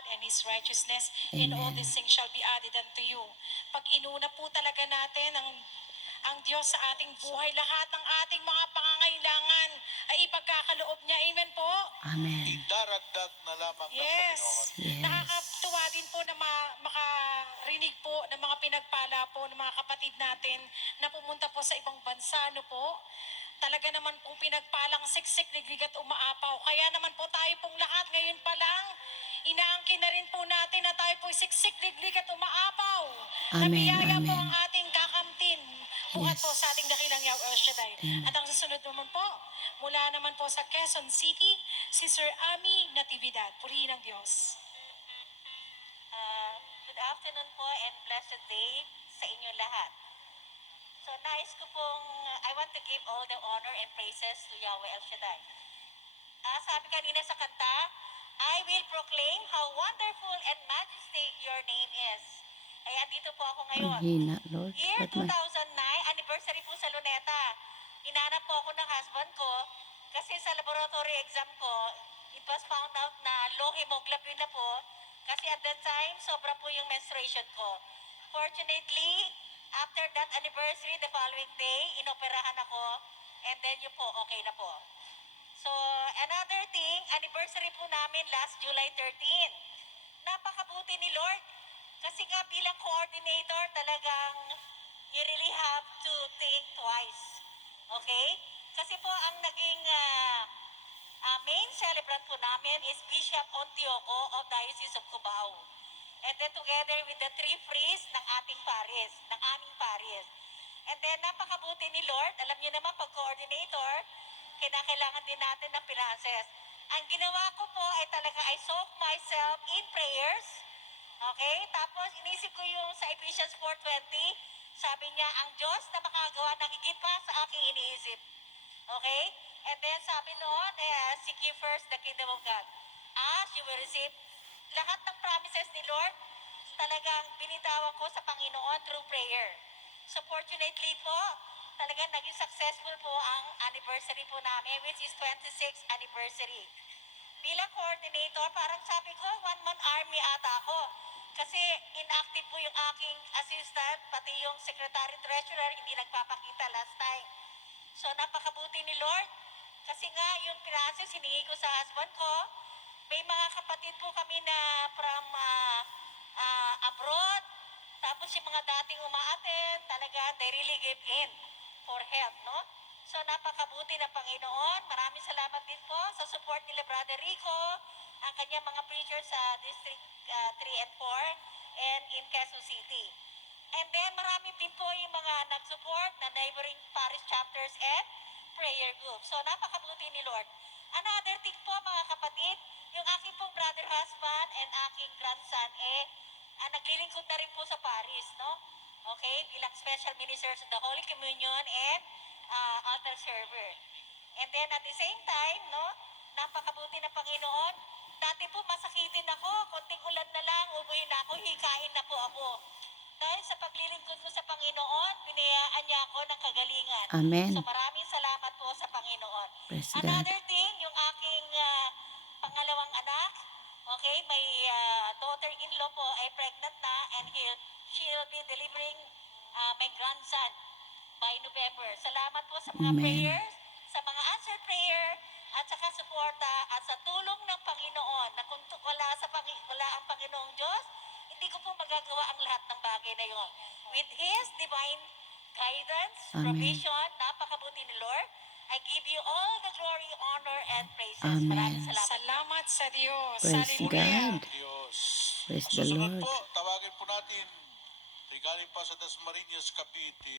God and His righteousness, and all these things shall be added unto you. Pag inuna po talaga natin ang Diyos sa ating buhay, lahat ng ating mga pangangailangan ay ipagkakaloob niya. Amen po? Amen. Idaragdag na lamang ng Yes. Panginoon. Yes. Nakakatuwa din po na makarinig po ng mga pinagpala po ng mga kapatid natin na pumunta po sa ibang bansa, no po? Talaga naman pong pinagpalang siksik, liglig at umaapaw. Kaya naman po tayo pong lahat ngayon pa lang, inaangkin na rin po natin na tayo po siksik, liglig at umaapaw. Amen, Nabiyaya po amen. ang ating kakamtin. Buhat Yes. po sa ating dakilang Yahweh El Shaddai. Amen. At ang susunod naman po, mula naman po sa Quezon City, si Sir Ami Natividad. Purihin ng Diyos. Good afternoon po and blessed day sa inyo lahat. So nais ko pong, I want to give all the honor and praises to Yahweh El Shaddai. Sabi kanina sa kanta, I will proclaim how wonderful and majestic your name is. Ay, andito po ako ngayon. Ang hina, Lord. Year Ba't may... 2009, anniversary po sa Luneta. Hinanap po ako ng husband ko kasi sa laboratory exam ko, it was found out na low hemoglobin na po kasi at that time, sobra po yung menstruation ko. Fortunately, after that anniversary, the following day, inoperahan ako and then yun po, okay na po. So, another thing, anniversary po namin last July 13. Napakabuti ni Lord. Kasi nga bilang coordinator, talagang you really have to think twice. Okay? Kasi po ang naging main celebrant po namin is Bishop Ontioco of Diocese of Cubao. And then together with the three priests ng ating paris, ng aming paris. And then napakabuti ni Lord, alam niyo naman pag coordinator, kailangan din natin ng finances. Ang ginawa ko po ay talaga I soak myself in prayers. Okay? Tapos inisip ko yung sa Ephesians 4:20, sabi niya, ang Diyos na makagawa ng higit pa sa aking iniisip. Okay? And then sabi noon, seek ye first the kingdom of God. As you will receive lahat ng promises ni Lord, talagang binitawan ko sa Panginoon through prayer. So fortunately po, talagang naging successful po ang anniversary po namin, which is 26th anniversary. Bilang coordinator, parang sabi ko, one-man army ata ako. Kasi inactive po yung aking assistant, pati yung secretary-treasurer, hindi nagpapakita last time. So napakabuti ni Lord. Kasi nga yung finances, hiningi ko sa husband ko. May mga kapatid po kami na from abroad. Tapos yung mga dating umaattend, talaga they really give in for help, no? So napakabuti ng Panginoon. Maraming salamat din po sa support nila Brother Rico, ang kanyang mga preachers sa District 3 and 4 and in Quezon City. And then marami din po yung mga nag-support na neighboring parish chapters and prayer group. So napakabuti ni Lord. Another thing po mga kapatid, yung aking pong brother husband and aking grandson naglilingkod na rin po sa parish, no? Okay, bilang special ministers of the Holy Communion and altar server. And then at the same time, no, napakabuti ng Panginoon. Dati po masakitin ako, konting ulan na lang, ubuhin na ako, hikain na po ako. Dahil sa paglilingkod ko sa Panginoon, binayaan niya ako ng kagalingan. Amen. So maraming salamat po sa Panginoon. Praise God. Another thing, yung aking pangalawang anak, okay, may daughter-in-law po ay pregnant na and she'll be delivering my grandson by November. Salamat po sa mga Amen. prayers, sa mga answered prayer, at saka suporta at sa tulong ng Panginoon na kung wala ang Panginoong Diyos, hindi ko po magagawa ang lahat ng bagay na yon. With His divine guidance, Amen. provision, napakabuti ni Lord, I give you all the glory, honor, and praises. Amen. Maraming salamat. Salamat sa Diyos. Praise Hallelujah. God. Diyos. Praise Ang the susunod Lord. po, tawagin po natin, galing pa sa Dasmariñas, Cavite.